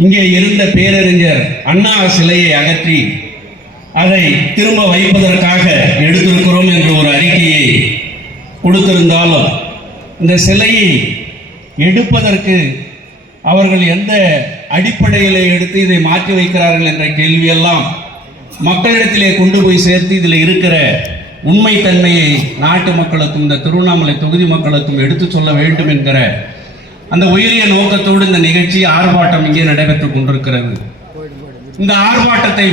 இங்கே இருந்த பேரறிஞர் அண்ணா சிலையை அகற்றி அதை திரும்ப வைப்பதற்காக எடுத்திருக்கிறோம் என்ற ஒரு அறிக்கையை கொடுத்திருந்தாலும் இந்த சிலையை எடுப்பதற்கு அவர்கள் எந்த அடிப்படையில் எடுத்து இதை மாற்றி வைக்கிறார்கள் என்ற கேள்வியெல்லாம் மக்களிடத்திலே கொண்டு போய் சேர்த்து இதில் இருக்கிற உண்மைத்தன்மையை நாட்டு மக்களுக்கும் இந்த திருவண்ணாமலை தொகுதி மக்களுக்கும் எடுத்து சொல்ல வேண்டும் என்கிற அந்த உயரிய நோக்கத்தோடு இந்த நிகழ்ச்சி ஆர்ப்பாட்டம் இங்கே நடைபெற்றுக் கொண்டிருக்கிறது. இந்த ஆர்ப்பாட்டத்தை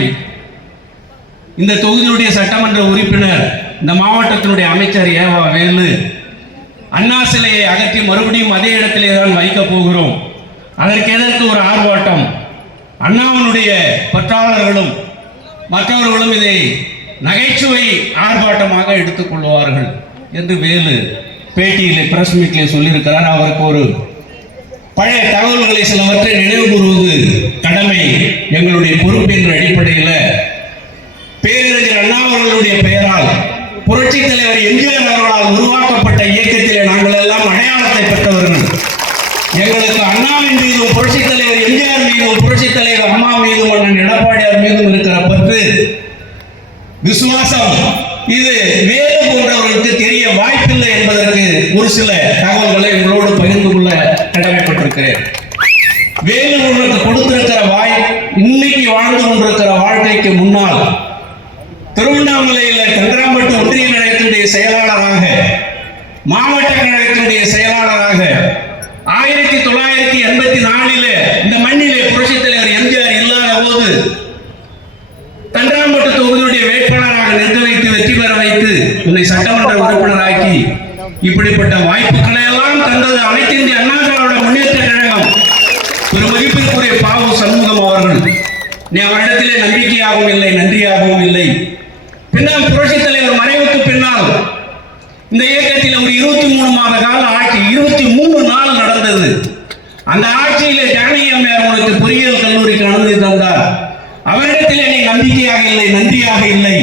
இந்த தொகுதியுடைய சட்டமன்ற உறுப்பினர் இந்த மாவட்டத்தினுடைய அமைச்சர் ஏவா வேலு அண்ணா சிலையை அகற்றி மறுபடியும் அதே இடத்திலே தான் வைக்கப் போகிறோம். அதற்கு எதற்கு ஒரு ஆர்ப்பாட்டம்? அண்ணாவினுடைய பற்றாளர்களும் மற்றவர்களும் இதை நகைச்சுவை ஆர்ப்பாட்டமாக எடுத்துக்கொள்வார்கள் என்று வேலு பேட்டியிலே பிரஸ் மீட்டிலே சொல்லியிருக்கிறார். அவருக்கு ஒரு பழைய தகவல்களை சிலவற்றை நினைவு கூறுவது கடமை எங்களுடைய பொறுப்பு என்ற அடிப்படையில் பேரறிஞர் அண்ணா அவர்களுடைய பெயரால் புரட்சி தலைவர் எம்ஜிஆர் அவர்களால் உருவாக்கப்பட்ட இயக்கத்திலே நாங்கள் எல்லாம் அடையாளத்தை பெற்றவர்கள். எங்களுக்கு அண்ணாவின் மீதும் புரட்சி தலைவர் எம்ஜிஆர் மீதும் புரட்சி தலைவர் அம்மா மீதும் அண்ணன் எடப்பாடியார் மீதும் இருக்கிற பற்று விசுவாசம் இது வேறு போன்றவர்களுக்கு தெரிய வாய்ப்பில்லை என்பதற்கு ஒரு சில தகவல்களை உங்களோடு பகிர்ந்து கொள்ள கடமை கடமைப்பட்டிருக்கிறேன் வேலு உங்களுக்கு கொடுத்திருக்கிற வாய் இன்னைக்கு வாழ்ந்து கொண்டிருக்கிற வாழ்க்கைக்கு முன்னால் திருவண்ணாமலையில் கந்தராம்பட்டு ஒன்றிய கழகத்தினுடைய செயலாளராக மாவட்ட கழகத்தினுடைய செயலாளராக ஆயிரத்தி தொள்ளாயிரத்தி எண்பத்தி நாலில் இந்த மண்ணிலே புரட்சித் தலைவர் எம்ஜிஆர் இல்லாத போது தண்டராம்பட்டு தொகுதியுடைய வேட்பாளராக நிறுத்த வைத்து வெற்றி பெற வைத்து உன்னை சட்டமன்ற உறுப்பினராக்கி இப்படிப்பட்ட வாய்ப்புகளை எல்லாம் தந்தது அனைத்து இந்திய அண்ணா நீ அவரிடத்திலே நம்பிக்கையாகவும் இல்லை நன்றியாகவும் இல்லை. பின்னால் புரட்சித் தலைவர் மறைவுக்கு பின்னால் இந்த இயக்கத்தில் ஒரு இருபத்தி மூணு மாத கால ஆட்சி இருபத்தி மூணு நாள் நடந்தது. அந்த ஆட்சியிலே ஜானகி அம்மையார் உனக்கு பொறியியல் கல்லூரிக்கு அனுமதி தந்தார். அவரிடத்திலே நீ நம்பிக்கையாக இல்லை நன்றியாக இல்லை.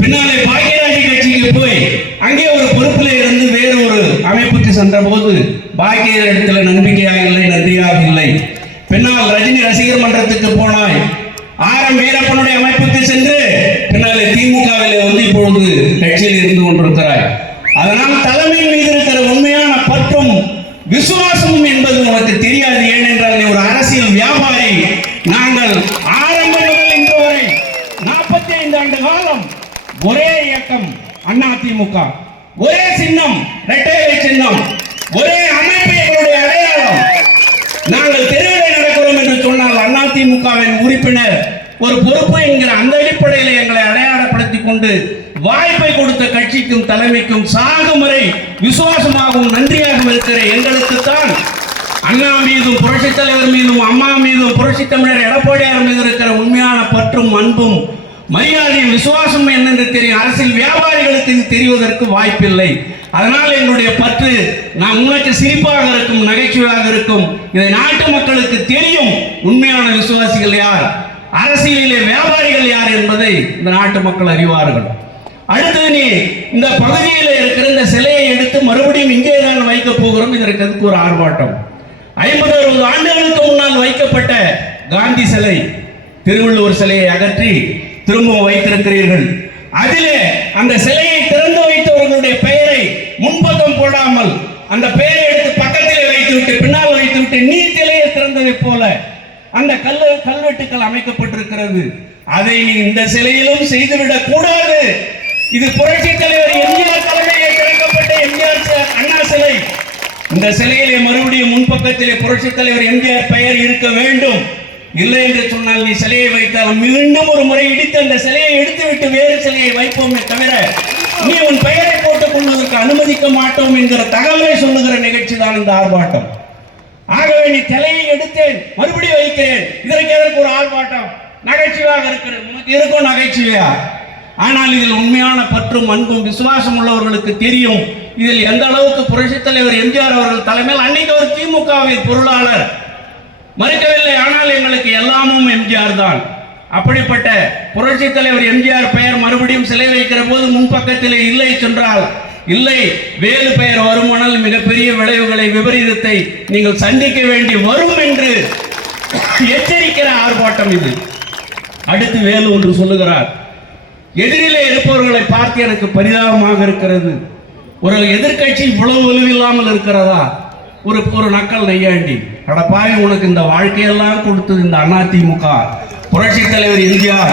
பின்னாலே பாக்கியராஜி கட்சிக்கு போய் அங்கே ஒரு பொறுப்பில் இருந்து வேறு ஒரு அமைப்புக்கு சென்ற போது பாக்கிய இடத்துல நம்பிக்கையாக இல்லை நன்றியாக இல்லை. ஆர் எம் வீரப்பனுடைய அமைப்புக்கு சென்று பின்னாலே திமுகவில் வந்து இப்பொழுது கட்சியில் இருந்து கொண்டிருக்கிறாய். அதனால் தலைமை மீது இருக்கிற உண்மையான பற்றும் விசுவாசமும் என்பது உனக்கு தெரியாது. ஏனென்றால் நீ ஒரு அரசியல் வியாபாரி. நாங்கள் ஆரம்ப முதல் இன்று வரை நாற்பத்தி ஐந்து ஆண்டு காலம் ஒரே இயக்கம் அண்ணா திமுக. ஒரே சின்னம் இரட்டை சின்னம். ஒரே அமைப்பு எங்களுடைய அடையாளம். நாங்கள் தெருவிலே அதிமுகவின் உறுப்பினர் ஒரு பொறுப்பு என்கிற அந்த அடிப்படையில் எங்களை அடையாளப்படுத்திக் கொண்டு வாய்ப்பை கொடுத்த கட்சிக்கும் தலைமைக்கும் சாகும் வரை விசுவாசமாகவும் நன்றியாகவும் இருக்கிற எங்களுக்கு தான் அண்ணா மீதும் புரட்சித் தலைவர் மீதும் அம்மா மீதும் புரட்சி தமிழர் எடப்பாடியார் மீது இருக்கிற உண்மையான பற்றும் அன்பும் மரியாதையும் விசுவாசம் என்னென்று தெரியும். அரசியல் வியாபாரிகளுக்கு இது தெரிவதற்கு வாய்ப்பில்லை. அதனால் என்னுடைய பற்று நான் உங்களுக்கு சிரிப்பாக இருக்கும் நகைச்சுவையாக இருக்கும் இதை நாட்டு மக்களுக்கு தெரியும். உண்மையான விசுவாசிகள் யார்? அரசியலிலே வியாபாரிகள் யார் என்பதை இந்த நாட்டு மக்கள் அறிவார்கள். அடுத்தது நீ இந்த பகுதியில் இருக்கிற இந்த சிலையை எடுத்து மறுபடியும் இங்கே தான் வைக்க போகிறோம். இதற்கு அதுக்கு ஒரு ஆர்ப்பாட்டம். ஐம்பது அறுபது ஆண்டுகளுக்கு முன்னால் வைக்கப்பட்ட காந்தி சிலை திருவள்ளுவர் சிலையை அகற்றி திரும்பவும் வைத்திருக்கிறீர்கள். அதிலே அந்த சிலையை திறந்து வைத்தவர்களுடைய பெயரை முன்பக்கம் போடாமல் அந்த பெயரை எடுத்து பக்கத்திலே வைத்துவிட்டு பின்னால் வைத்துவிட்டு நீர் சிலையை திறந்ததைப் போல அந்த கல் கல்வெட்டுக்கள் அமைக்கப்பட்டிருக்கிறது. அதை நீ இந்த சிலையிலும் செய்துவிடக் கூடாது. இது புரட்சி தலைவர் எம்ஜிஆர் தலைமையில் திறக்கப்பட்ட எம்ஜிஆர் அண்ணா சிலை. இந்த சிலையிலே மறுபடியும் முன்பக்கத்திலே புரட்சி தலைவர் எம்ஜிஆர் பெயர் இருக்க வேண்டும். இல்லை என்று சொன்னால் நீ சிலையை வைத்தால் மீண்டும் ஒரு முறை இடித்து அந்த சிலையை எடுத்துவிட்டு வேறு சிலையை வைப்போமே தவிர நீ உன் பெயரை போட்டுக் கொள்வதற்கு அனுமதிக்க மாட்டோம் என்கிற தகவலை சொல்லுகிற நிகழ்ச்சி தான் இந்த ஆர்ப்பாட்டம். ஆகவே நீ தலையை எடுத்தேன் மறுபடியும் வைக்கிறேன். இதற்கு எதற்கு ஒரு ஆர்ப்பாட்டம்? நகைச்சுவையாக இருக்கிறது. இருக்கும் நகைச்சுவையா? ஆனால் இதில் உண்மையான பற்றும் அன்பும் விசுவாசம் உள்ளவர்களுக்கு தெரியும். இதில் எந்த அளவுக்கு புரட்சித் தலைவர் எம்ஜிஆர் அவர்கள் தலைமையில் அன்னைக்கு ஒரு திமுகவின் பொருளாளர். மறுக்கவில்லை. ஆனால் எங்களுக்கு எல்லாமும் எம்ஜிஆர் தான். அப்படிப்பட்ட புரட்சி தலைவர் எம்ஜிஆர் பெயர் மறுபடியும் சிலை வைக்கிற போது முன்பக்கத்திலே இல்லை சென்றால் இல்லை வேறு பெயர் வருமானால் மிகப்பெரிய விளைவுகளை விபரீதத்தை நீங்கள் சந்திக்க வேண்டி வரும் என்று எச்சரிக்கிற ஆர்ப்பாட்டம் இது. அடுத்து வேலு ஒன்று சொல்லுகிறார். எதிரிலே இருப்பவர்களை பார்த்து எனக்கு பரிதாபமாக இருக்கிறது. ஒரு எதிர்க்கட்சி இவ்வளவு வலுவில்லாமல் இருக்கிறதா? ஒரு ஒரு நக்கல் நெய்யாண்டி. அடப்பாவி உனக்கு இந்த வாழ்க்கையெல்லாம் கொடுத்தது இந்த அதிமுக புரட்சி தலைவர் எம்ஜிஆர்.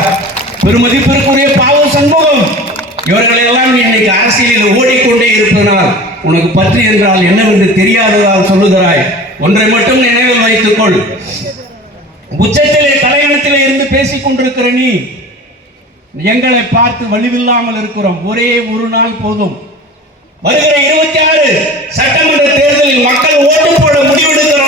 பெருமதிப்பிற்குரிய பாவம் சண்முகம். இவர்களெல்லாம் நீ இன்னைக்கு அரசியலில் ஓடிக்கொண்டே இருப்பதனால் உனக்கு பற்றி என்றால் என்னவென்று தெரியாததால் சொல்லுகிறாய். ஒன்றை மட்டும் நினைவில் வைத்துக்கொள். உச்சத்திலே தலையணத்திலே இருந்து பேசிக் கொண்டிருக்கிற நீ எங்களை பார்த்து வலிவில்லாமல் இருக்கிறோம். ஒரே ஒரு நாள் போதும். வருகிற இருபத்தி ஆறு சட்டமன்ற தேர்தலில் மக்கள் ஓட்டு போட முடிவெடுக்கிற